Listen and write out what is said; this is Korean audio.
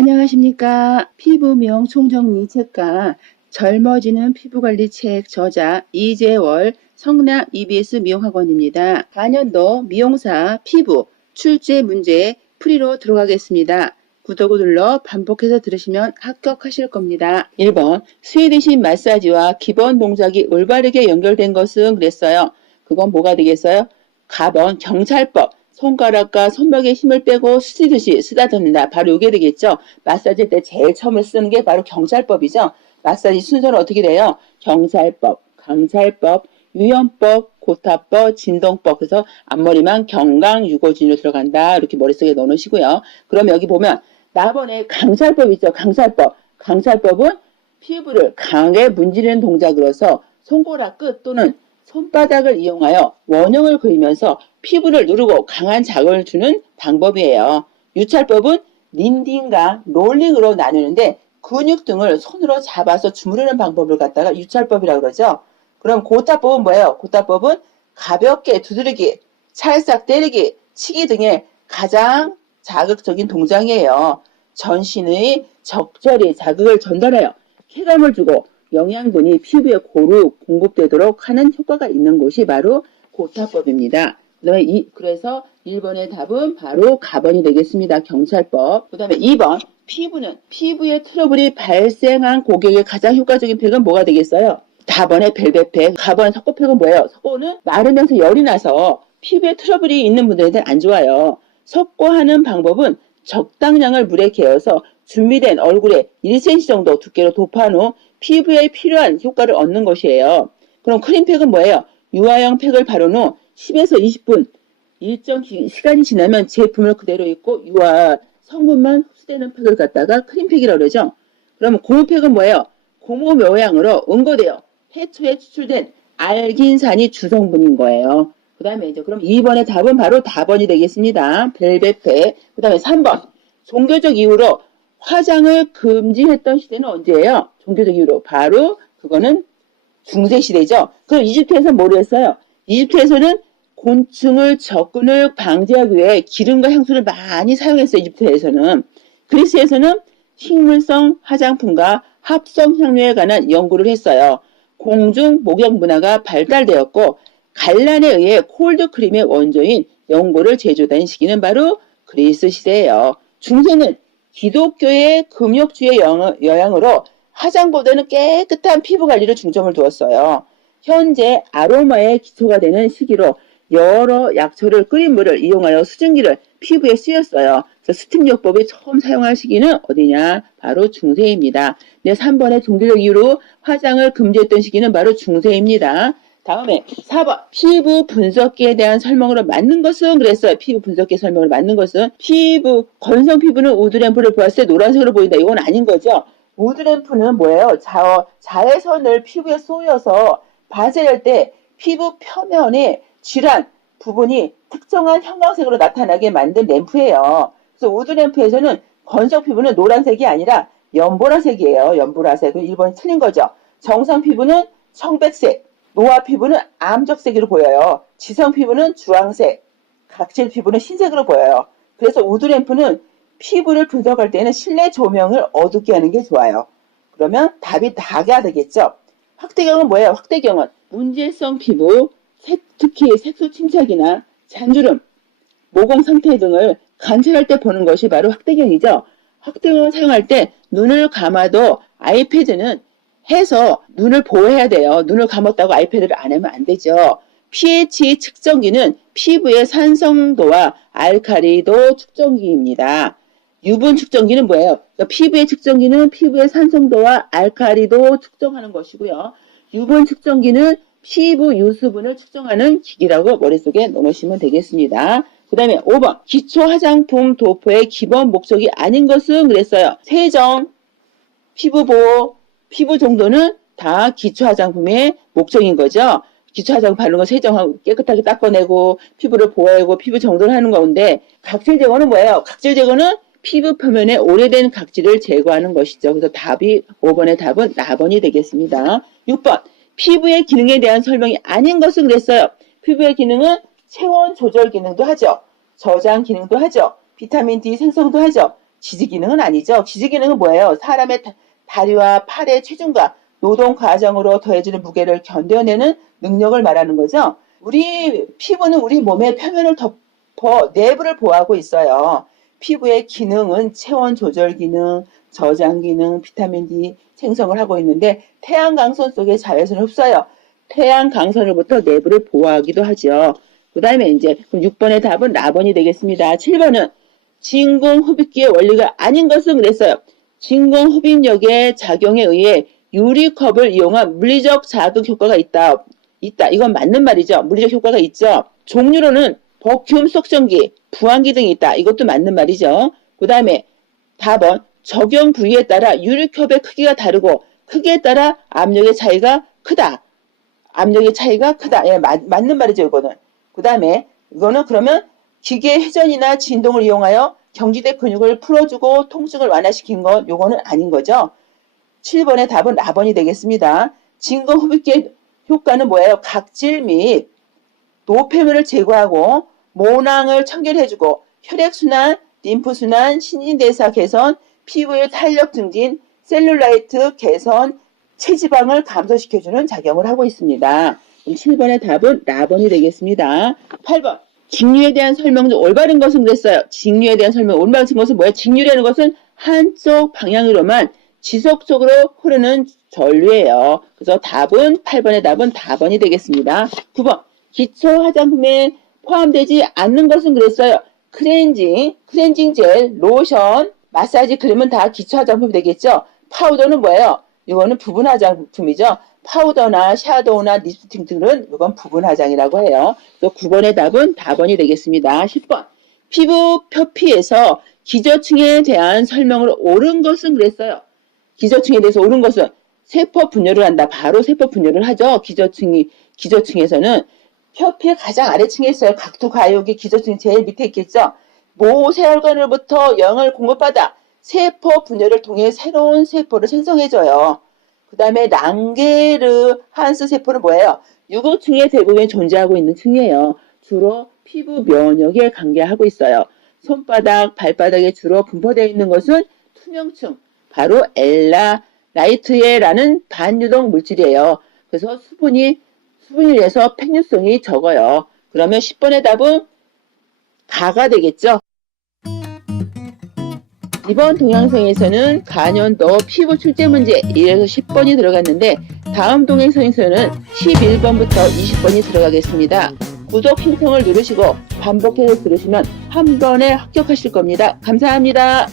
안녕하십니까. 피부 미용 총정리 책과 젊어지는 피부관리 책 저자 이재월 성남 EBS 미용학원입니다. 4년도 미용사 피부 출제 문제 풀이로 들어가겠습니다. 구독을 눌러 반복해서 들으시면 합격하실 겁니다. 1번 스웨디신 마사지와 기본 동작이 올바르게 연결된 것은 그랬어요. 그건 뭐가 되겠어요? 4번 경찰법. 손가락과 손목에 힘을 빼고 스치듯이 쓰다듬는다. 바로 이게 되겠죠. 마사지 때 제일 처음에 쓰는 게 바로 경찰법이죠. 마사지 순서는 어떻게 돼요? 경찰법, 강찰법, 유연법, 고타법, 진동법. 그래서 앞머리만 경강, 유고진으로 들어간다. 이렇게 머릿속에 넣어놓으시고요. 그럼 여기 보면 나번에 강찰법 있죠. 강찰법. 강찰법은 피부를 강하게 문지르는 동작으로서 손가락 끝 또는 손바닥을 이용하여 원형을 그리면서 피부를 누르고 강한 자극을 주는 방법이에요. 유찰법은 린딩과 롤링으로 나누는데 근육 등을 손으로 잡아서 주무르는 방법을 갖다가 유찰법이라고 그러죠. 그럼 고타법은 뭐예요? 고타법은 가볍게 두드리기, 찰싹 때리기, 치기 등의 가장 자극적인 동작이에요. 전신의 적절히 자극을 전달하여 쾌감을 주고 영양분이 피부에 고루 공급되도록 하는 효과가 있는 곳이 바로 고타법입니다. 그래서 1번의 답은 바로 가번이 되겠습니다. 경찰법. 그 다음에 2번 피부는 피부에 트러블이 발생한 고객의 가장 효과적인 팩은 뭐가 되겠어요? 4번의 벨벳팩, 4번의 석고팩은 뭐예요? 석고는 마르면서 열이 나서 피부에 트러블이 있는 분들한테 안 좋아요. 석고하는 방법은 적당량을 물에 개어서 준비된 얼굴에 1cm 정도 두께로 도포한 후 피부에 필요한 효과를 얻는 것이에요. 그럼 크림팩은 뭐예요? 유화형 팩을 바른 후 10에서 20분 일정 시간이 지나면 제품을 그대로 입고 유화 성분만 흡수되는 팩을 갖다가 크림팩이라고 그러죠. 그러면 고무팩은 뭐예요? 고무 모양으로 응고되어 해초에 추출된 알긴산이 주성분인 거예요. 그 다음에 이제 그럼 2번의 답은 바로 다번이 되겠습니다. 벨벳팩. 그 다음에 3번 종교적 이유로 화장을 금지했던 시대는 언제예요? 종교적 이유로. 바로 그거는 중세시대죠. 그럼 이집트에서 뭐를 했어요? 이집트에서는 곤충을 접근을 방지하기 위해 기름과 향수를 많이 사용했어요. 이집트에서는. 그리스에서는 식물성 화장품과 합성 향료에 관한 연구를 했어요. 공중 목욕 문화가 발달되었고 갈란에 의해 콜드크림의 원조인 연고를 제조된 시기는 바로 그리스 시대예요. 중세는 기독교의 금욕주의 영향으로 화장보다는 깨끗한 피부 관리를 중점을 두었어요. 현재 아로마의 기초가 되는 시기로 여러 약초를 끓인 물을 이용하여 수증기를 피부에 쓰였어요. 그래서 스팀요법이 처음 사용할 시기는 어디냐? 바로 중세입니다. 네, 3번의 종교적 이유로 화장을 금지했던 시기는 바로 중세입니다. 다음에 4번 피부 분석기에 대한 설명으로 맞는 것은 그랬어요. 피부 분석기 설명으로 맞는 것은 건성 피부는 우드램프를 보았을 때 노란색으로 보인다. 이건 아닌 거죠. 우드램프는 뭐예요? 자외선을 피부에 쏘여서 발생할 때 피부 표면에 질환 부분이 특정한 형광색으로 나타나게 만든 램프예요. 그래서 우드램프에서는 건성 피부는 노란색이 아니라 연보라색이에요. 연보라색. 1번이 틀린 거죠. 정상 피부는 청백색, 노화 피부는 암적색으로 보여요. 지성 피부는 주황색, 각질 피부는 흰색으로 보여요. 그래서 우드램프는 피부를 분석할 때는 실내 조명을 어둡게 하는 게 좋아요. 그러면 답이 다가 되겠죠. 확대경은 뭐예요? 확대경은 문제성 피부, 특히 색소 침착이나 잔주름, 모공 상태 등을 관찰할 때 보는 것이 바로 확대경이죠. 확대경을 사용할 때 눈을 감아도 아이패드는 해서 눈을 보호해야 돼요. 눈을 감았다고 아이패드를 안 하면 안 되죠. pH 측정기는 피부의 산성도와 알칼리도 측정기입니다. 유분 측정기는 뭐예요? 그러니까 피부의 측정기는 피부의 산성도와 알칼리도 측정하는 것이고요. 유분 측정기는 피부 유수분을 측정하는 기기라고 머릿속에 넣으시면 되겠습니다. 그 다음에 5번 기초 화장품 도포의 기본 목적이 아닌 것은 그랬어요. 세정, 피부 보호, 피부 정도는 다 기초 화장품의 목적인 거죠. 기초 화장품 바르는 거 세정하고 깨끗하게 닦아내고 피부를 보호하고 피부 정돈을 하는 건데 각질 제거는 뭐예요? 각질 제거는 피부 표면에 오래된 각질을 제거하는 것이죠. 그래서 답이 5번의 답은 나번이 되겠습니다. 6번 피부의 기능에 대한 설명이 아닌 것은 그랬어요. 피부의 기능은 체온 조절 기능도 하죠. 저장 기능도 하죠. 비타민 D 생성도 하죠. 지지 기능은 아니죠. 지지 기능은 뭐예요? 사람의 다리와 팔의 체중과 노동 과정으로 더해지는 무게를 견뎌내는 능력을 말하는 거죠. 우리 피부는 우리 몸의 표면을 덮어 내부를 보호하고 있어요. 피부의 기능은 체온 조절 기능, 저장 기능, 비타민 D 생성을 하고 있는데 태양 강선 속에 자외선을 흡수하여 태양 강선으로부터 내부를 보호하기도 하죠. 그 다음에 이제 6번의 답은 라번이 되겠습니다. 7번은 진공흡입기의 원리가 아닌 것은 그랬어요. 진공흡입력의 작용에 의해 유리컵을 이용한 물리적 자극 효과가 있다. 이건 맞는 말이죠. 물리적 효과가 있죠. 종류로는 버큐움 석션기, 부항기 등이 있다. 이것도 맞는 말이죠. 그 다음에 4번 적용 부위에 따라 유리컵의 크기가 다르고 크기에 따라 압력의 차이가 크다. 압력의 차이가 크다. 예, 맞는 말이죠. 이거는. 그 다음에 이거는 그러면 기계 회전이나 진동을 이용하여 경직된 근육을 풀어주고 통증을 완화시킨 것, 요거는 아닌 거죠. 7번의 답은 라번이 되겠습니다. 진공흡입기의 효과는 뭐예요? 각질 및 노폐물을 제거하고 모낭을 청결해주고 혈액순환, 림프순환, 신진대사 개선, 피부의 탄력 증진, 셀룰라이트 개선, 체지방을 감소시켜주는 작용을 하고 있습니다. 그럼 7번의 답은 라번이 되겠습니다. 8번 직류에 대한 설명 중 올바른 것은 그랬어요. 직류에 대한 설명 올바른 것은 뭐예요? 직류라는 것은 한쪽 방향으로만 지속적으로 흐르는 전류예요. 그래서 답은 8번의 답은 4번이 되겠습니다. 9번 기초 화장품에 포함되지 않는 것은 그랬어요. 클렌징 젤, 로션, 마사지 크림은 다 기초 화장품이 되겠죠. 파우더는 뭐예요? 이거는 부분 화장품이죠. 파우더나 샤도우나 립스틱 등은 이건 부분 화장이라고 해요. 그래서 9번의 답은 4번이 되겠습니다. 10번 피부 표피에서 기저층에 대한 설명으로 옳은 것은 그랬어요. 기저층에 대해서 옳은 것은 세포 분열을 한다. 바로 세포 분열을 하죠. 기저층에서는 표피의 가장 아래층에 있어요. 각두가요기 기저층 제일 밑에 있겠죠. 모세혈관으로부터 영을 공급받아 세포 분열을 통해 새로운 세포를 생성해줘요. 그 다음에 랑게르한스 세포는 뭐예요? 유구층에 대부분 존재하고 있는 층이에요. 주로 피부 면역에 관계하고 있어요. 손바닥, 발바닥에 주로 분포되어 있는 것은 투명층, 바로 엘라라이트에라는 반유동 물질이에요. 그래서 수분이 인해서 팽류성이 적어요. 그러면 10번의 답은 가가 되겠죠. 이번 동영상에서는 간연도 피부 출제 문제 1에서 10번이 들어갔는데 다음 동영상에서는 11번부터 20번이 들어가겠습니다. 구독 신청을 누르시고 반복해서 들으시면 한 번에 합격하실 겁니다. 감사합니다.